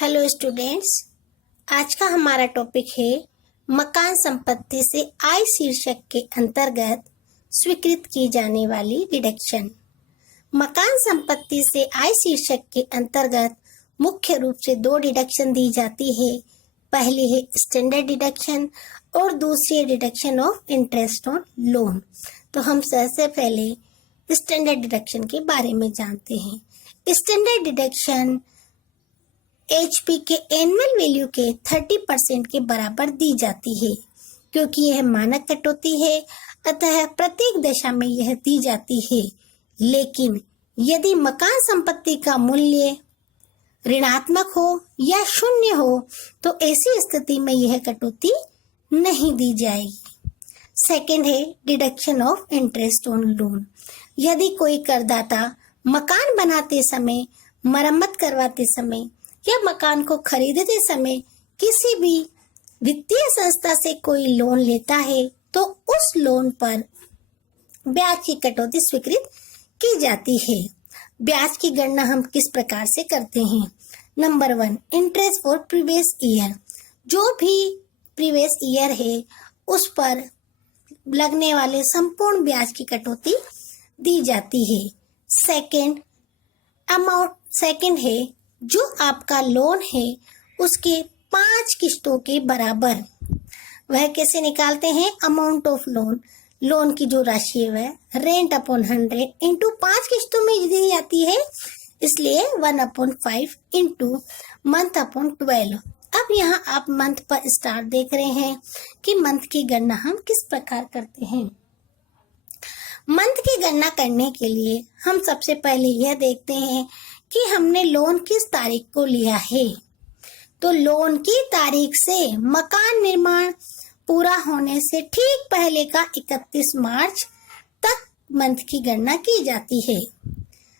Hello students, आज का हमारा टॉपिक है मकान संपत्ति से आय शीर्षक के अंतर्गत स्वीकृत की जाने वाली डिडक्शन। मकान संपत्ति से आय शीर्षक के अंतर्गत मुख्य रूप से दो डिडक्शन दी जाती है। पहली है स्टैंडर्ड डिडक्शन और दूसरी है deduction of interest on loan. तो हम सबसे पहले स्टैंडर्ड डिडक्शन के बारे में जानते हैं। स्टैंडर्ड डिडक्शन HP के एनुअल वैल्यू के 30% के बराबर दी जाती है। क्योंकि यह मानक कटौती है, अतः प्रत्येक दशा में यह दी जाती है। लेकिन यदि मकान संपत्ति का मूल्य ऋणात्मक हो या शून्य हो तो ऐसी स्थिति में यह कटौती नहीं दी जाएगी। सेकंड है deduction of interest on loan. यदि कोई करदाता मकान बनाते समय, मरम्मत करवाते समय या मकान को खरीदते समय किसी भी वित्तीय संस्था से कोई लोन लेता है तो उस लोन पर ब्याज की कटौती स्वीकृत की जाती है। ब्याज की गणना हम किस प्रकार से करते हैं? Number 1, interest for previous year. जो भी प्रीवियस ईयर है उस पर लगने वाले संपूर्ण ब्याज की कटौती दी जाती है। सेकंड है जो आपका लोन है उसके 5 किस्तों के बराबर। वह कैसे निकालते हैं? अमाउंट ऑफ लोन की जो राशि है वह रेंट अपॉन 100 इंटू 5 किस्तों में दी जाती है, इसलिए 1/5 इंटू मंथ अपॉन 12। अब यहाँ आप मंथ पर स्टार देख रहे हैं कि मंथ की गणना हम किस प्रकार करते हैं। मंथ की गणना करने के लिए हम सबसे पहले यह देखते हैं कि हमने लोन किस तारीख को लिया है। तो लोन की तारीख से मकान निर्माण पूरा होने से ठीक पहले का 31 मार्च तक मंथ की गणना की जाती है।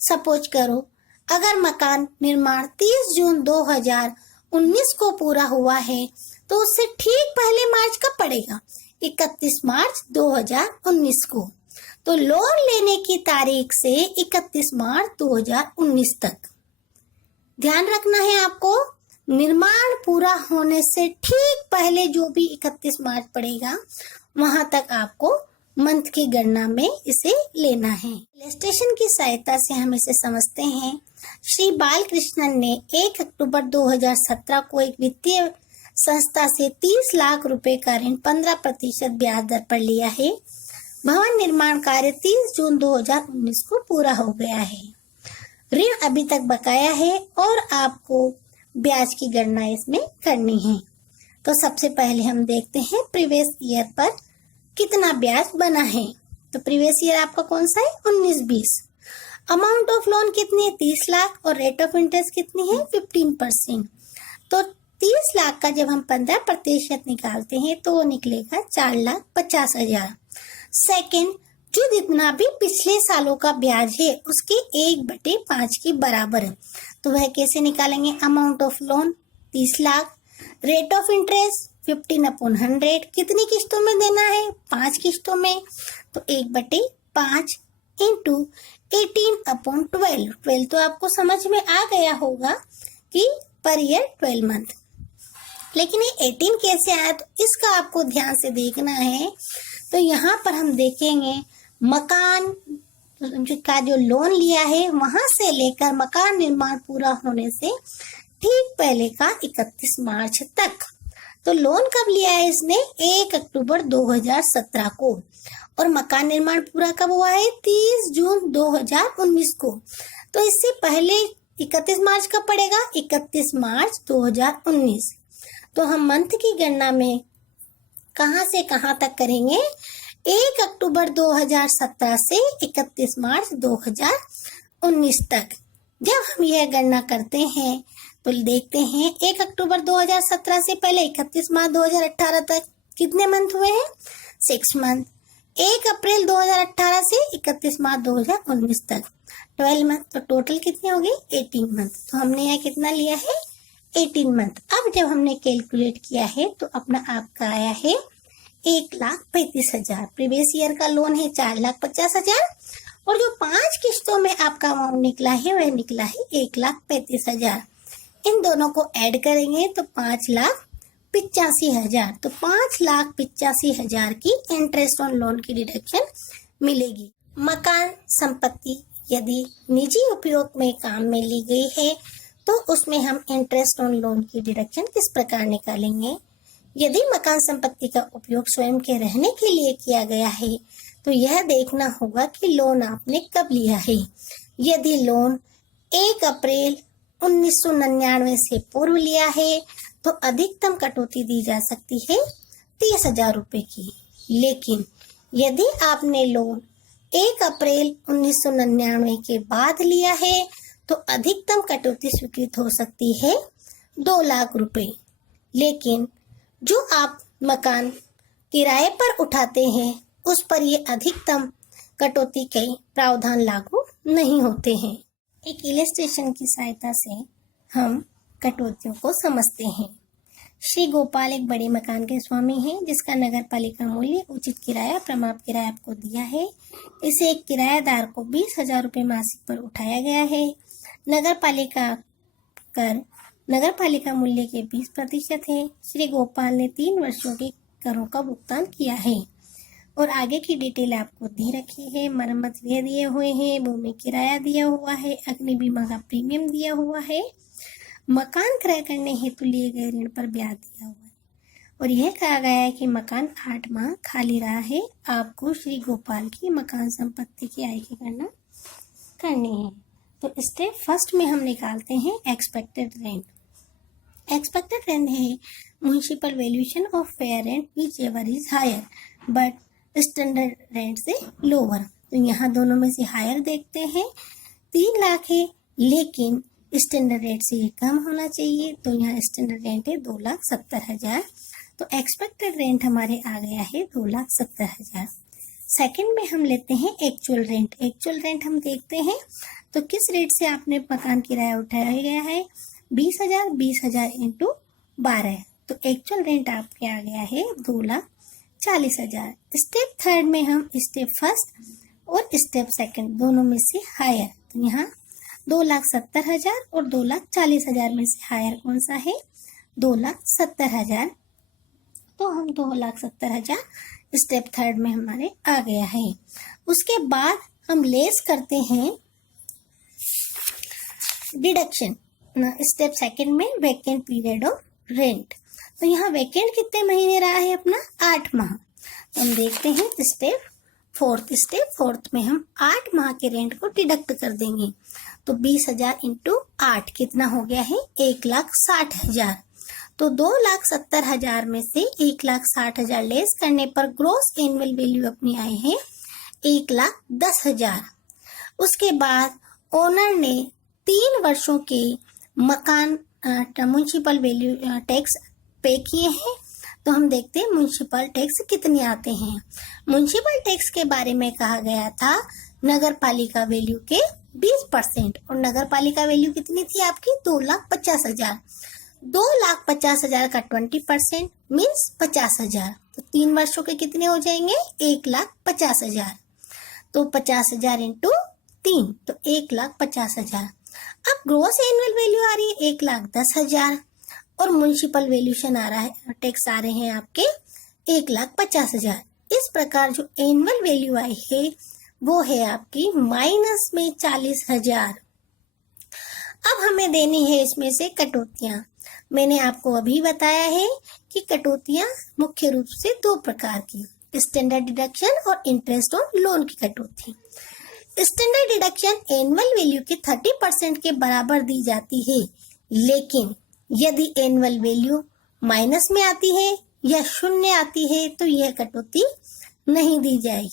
सपोज करो अगर मकान निर्माण 30 जून 2019 को पूरा हुआ है तो उससे ठीक पहले मार्च कब पड़ेगा? 31 मार्च 2019 को। तो लोन लेने की तारीख से 31 मार्च 2019 तक। ध्यान रखना है आपको, निर्माण पूरा होने से ठीक पहले जो भी 31 मार्च पड़ेगा वहां तक आपको मंथ की गणना में इसे लेना है। इलस्ट्रेशन की सहायता से हम इसे समझते हैं। श्री बालकृष्णन ने 1 अक्टूबर 2017 को एक वित्तीय संस्था से 30 लाख रुपए का ऋण 15% ब्याज दर पर लिया है। भवन निर्माण कार्य 30 जून 2019 को पूरा हो गया है। ऋण अभी तक बकाया है और आपको ब्याज की गणना इसमें करनी है। तो सबसे पहले हम देखते हैं प्रीवियस ईयर पर कितना ब्याज बना है। तो प्रीवियस ईयर आपका कौन सा है? 19-20। अमाउंट ऑफ लोन कितनी है? 30 लाख और रेट ऑफ इंटरेस्ट कितनी है? 15%। तो 30 लाख का जब हम 15% निकालते हैं तो वो निकलेगा 4,50,000। सेकंड, जो जितना भी पिछले सालों का ब्याज है उसके 1/5 के बराबर है। तो वह कैसे निकालेंगे? Amount of loan 30 lakh, rate of interest 15/100। कितनी किस्तों में देना है? 5 किस्तों में। तो 1/5 इंटू 18/12। 12 तो आपको समझ में आ गया होगा कि पर ईयर 12 मंथ। लेकिन ये 18 कैसे आया तो इसका आपको ध्यान से देखना है। तो यहाँ पर हम देखेंगे मकान का जो लोन लिया है वहां से लेकर मकान निर्माण पूरा होने से ठीक पहले का 31 मार्च तक। तो लोन कब लिया है इसने? 1 अक्टूबर 2017 को। और मकान निर्माण पूरा कब हुआ है? 30 जून 2019 को। तो इससे पहले 31 मार्च कब पड़ेगा? 31 मार्च 2019। तो हम मंथ की गणना में कहां से कहां तक करेंगे? 1 अक्टूबर 2017 से 31 मार्च 2019 तक। जब हम यह गणना करते हैं तो देखते हैं 1 अक्टूबर 2017 से पहले 31 मार्च 2018 तक कितने मंथ हुए हैं? 6 मंथ। 1 अप्रैल 2018 से 31 मार्च 2019 तक 12 मंथ। तो टोटल कितने हो गए? 18 मंथ। तो हमने यहाँ कितना लिया है? 18 मंथ। अब जब हमने कैलकुलेट किया है तो अपना आपका आया है 1,35,000। प्रीवियस ईयर का लोन है 4,50,000 और जो 5 किस्तों में आपका अमाउंट निकला है वह निकला है 1,35,000। इन दोनों को ऐड करेंगे तो 5,85,000। तो 5,85,000 की इंटरेस्ट ऑन लोन की डिडक्शन मिलेगी। मकान संपत्ति यदि निजी उपयोग में काम में ली गई है तो उसमें हम इंटरेस्ट ऑन लोन की डिडक्शन किस प्रकार निकालेंगे। यदि मकान संपत्ति का उपयोग स्वयं के रहने के लिए किया गया है तो यह देखना होगा कि लोन आपने कब लिया है। यदि लोन 1 अप्रैल 1999 से पूर्व लिया है तो अधिकतम कटौती दी जा सकती है 30,000 रुपए की। लेकिन यदि आपने लोन 1 अप्रैल 1999 के बाद लिया है तो अधिकतम कटौती स्वीकृत हो सकती है 2 लाख रुपए। लेकिन जो आप मकान किराए पर उठाते हैं उस पर ये अधिकतम कटौती के प्रावधान लागू नहीं होते हैं। एक इलस्ट्रेशन की सहायता से हम कटौतियों को समझते हैं। श्री गोपाल एक बड़े मकान के स्वामी हैं जिसका नगर पालिका मूल्य उचित किराया प्रमाप किराया आपको दिया है। इसे एक किराएदार को 20,000 रुपये मासिक पर उठाया गया है। नगर पालिका मूल्य के 20% है। श्री गोपाल ने 3 वर्षों के करों का भुगतान किया है और आगे की डिटेल आपको दी रखी है। मरम्मत व्यय दिए हुए हैं, भूमि किराया दिया हुआ है, अग्नि बीमा का प्रीमियम दिया हुआ है, मकान क्रय करने हेतु लिए गए ऋण पर ब्याज दिया हुआ है और यह कहा गया है कि मकान 8 माह खाली रहा है। आपको श्री गोपाल की मकान संपत्ति की आय की गणना करनी है। तो स्टेप फर्स्ट में हम निकालते हैं एक्सपेक्टेड रेंट। एक्सपेक्टेड रेंट है municipal valuation of fair rent which ever is higher but standard rent से लोअर। तो यहाँ दोनों में से हायर देखते हैं 3 लाख है, लेकिन स्टैंडर्ड रेट से ये कम होना चाहिए। तो यहाँ स्टैंडर्ड रेंट है 2,70,000। तो एक्सपेक्टेड रेंट हमारे आ गया है 2,70,000। सेकंड में हम लेते हैं एक्चुअल रेंट। एक्चुअल रेंट हम देखते हैं तो किस रेट से आपने मकान किराया उठाया गया है 20,000 इंटू 12। तो एक्चुअल रेंट आपके आ गया है 2,40,000। स्टेप थर्ड में हम स्टेप फर्स्ट और स्टेप सेकंड दोनों में से हायर। तो यहाँ 2,70,000 और 2,40,000 में से हायर कौन सा है 2,70,000। तो हम 2,70,000 स्टेप थर्ड में हमारे आ गया है। उसके बाद हम लेस करते हैं डिडक्शन स्टेप सेकंड में वैकेंट पीरियड ऑफ रेंट। तो यहाँ वैकेंट कितने महीने रहा है अपना 8 माह। तो हम देखते हैं स्टेप फोर्थ में हम 8 माह के रेंट को डिडक्ट कर देंगे। तो 20,000 इंटू 8 कितना हो गया है 1,60,000। तो 2,70,000 में से 1,60,000 लेस करने पर ग्रोस एनुअल वैल्यू अपनी आई है 1,10,000। उसके बाद ओनर ने 3 वर्षों के मकान म्युनिसिपल वैल्यू टैक्स पे किए हैं। तो हम देखते हैं म्युनिसिपल टैक्स कितने आते हैं। म्युनिसिपल टैक्स के बारे में कहा गया था नगर पालिका वैल्यू के 20% और नगर पालिका वैल्यू कितनी थी आपकी 2,50,000। 2,50,000 का 20% मीन्स 50,000। तो 3 वर्षों के कितने हो जाएंगे 1,50,000। तो 50,000 इंटू 3 तो 1,50,000। अब ग्रोस एनुअल वैल्यू आ रही है 1,10,000 और म्युनिसिपल वैल्यूशन आ रहा है टैक्स आ रहे हैं आपके 1,50,000। इस प्रकार जो एनुअल वैल्यू आई है वो है आपकी माइनस में 40,000। अब हमें देनी है इसमें से कटौतियां। मैंने आपको अभी बताया है कि कटौतियां मुख्य रूप से 2 प्रकार की, स्टैंडर्ड डिडक्शन और इंटरेस्ट ऑन लोन की कटौती। स्टैंडर्ड डिडक्शन एनुअल वैल्यू के 30% के बराबर दी जाती है, लेकिन यदि एनुअल वैल्यू माइनस में आती है या 0 आती है तो यह कटौती नहीं दी जाएगी।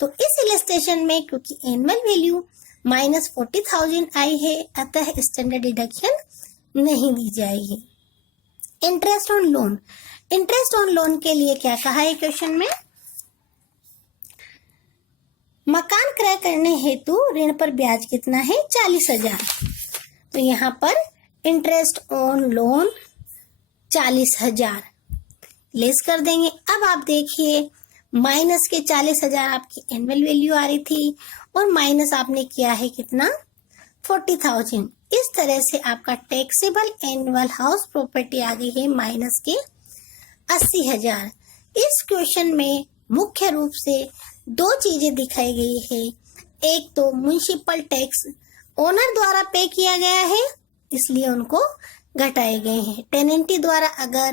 तो इस इलस्ट्रेशन में क्योंकि एनुअल वैल्यू -40,000 आई है अतः स्टैंडर्ड डिडक्शन नहीं दी जाएगी। Interest on loan. Interest on loan के लिए क्या कहा है क्वेश्चन में, मकान क्रय करने हेतु ऋण पर ब्याज कितना है 40,000। तो यहाँ पर इंटरेस्ट ऑन लोन 40,000 लेस कर देंगे। अब आप देखिए माइनस के 40,000 आपकी एनुअल वैल्यू आ रही थी और माइनस आपने किया है कितना 40,000। इस तरह से आपका टैक्सेबल एनुअल हाउस प्रॉपर्टी आ गई है माइनस के 80,000। इस क्वेश्चन में मुख्य रूप से दो चीजें दिखाई गई है। एक तो म्युनिसिपल टैक्स ओनर द्वारा पे किया गया है, इसलिए उनको घटाए गए हैं। टेनेंटी द्वारा अगर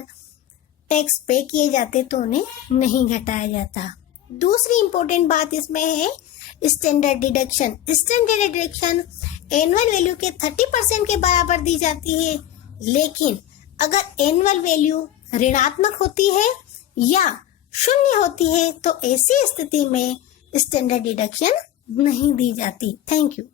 टैक्स पे किए जाते तो उन्हें नहीं घटाया जाता। दूसरी इंपॉर्टेंट बात इसमें है standard deduction. Standard deduction annual value के 30% के बराबर दी जाती है, लेकिन अगर एनुअल वैल्यू ऋणात्मक होती है या शून्य होती है तो ऐसी स्थिति में स्टैंडर्ड डिडक्शन नहीं दी जाती। Thank you.